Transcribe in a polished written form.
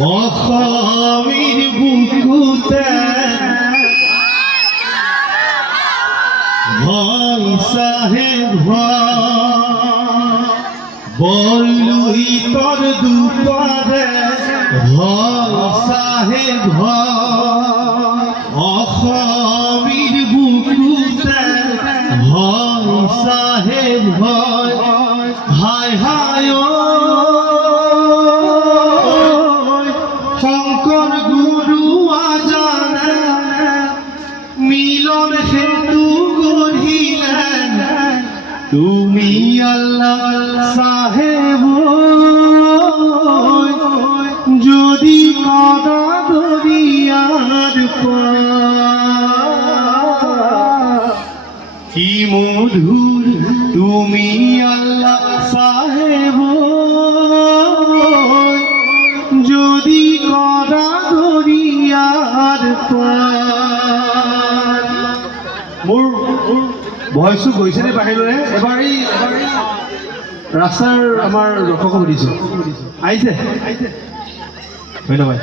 অসমীর বুকুতে ভয় সাহেব বলুই তোর দুপারে ভয় সাহেব অসমীর বুকুতে ভয় সাহেব হায় হায় শঙ্কর গুরু আজানে মিলন সেতু গড়িলেন তুমি আল্লাহ সাহেব যদি কাদা দরিয়ার কি মধুর তুমি আল্লাহ সাহেব যদি কাদা দরিয়ার মোৰ ভইচটো গৈছেনে বাহিৰলৈ এবাৰ এই ৰাস্তাৰ আমাৰ দৰ্শকক সুধিছোঁ আহিছে ধন্যবাদ।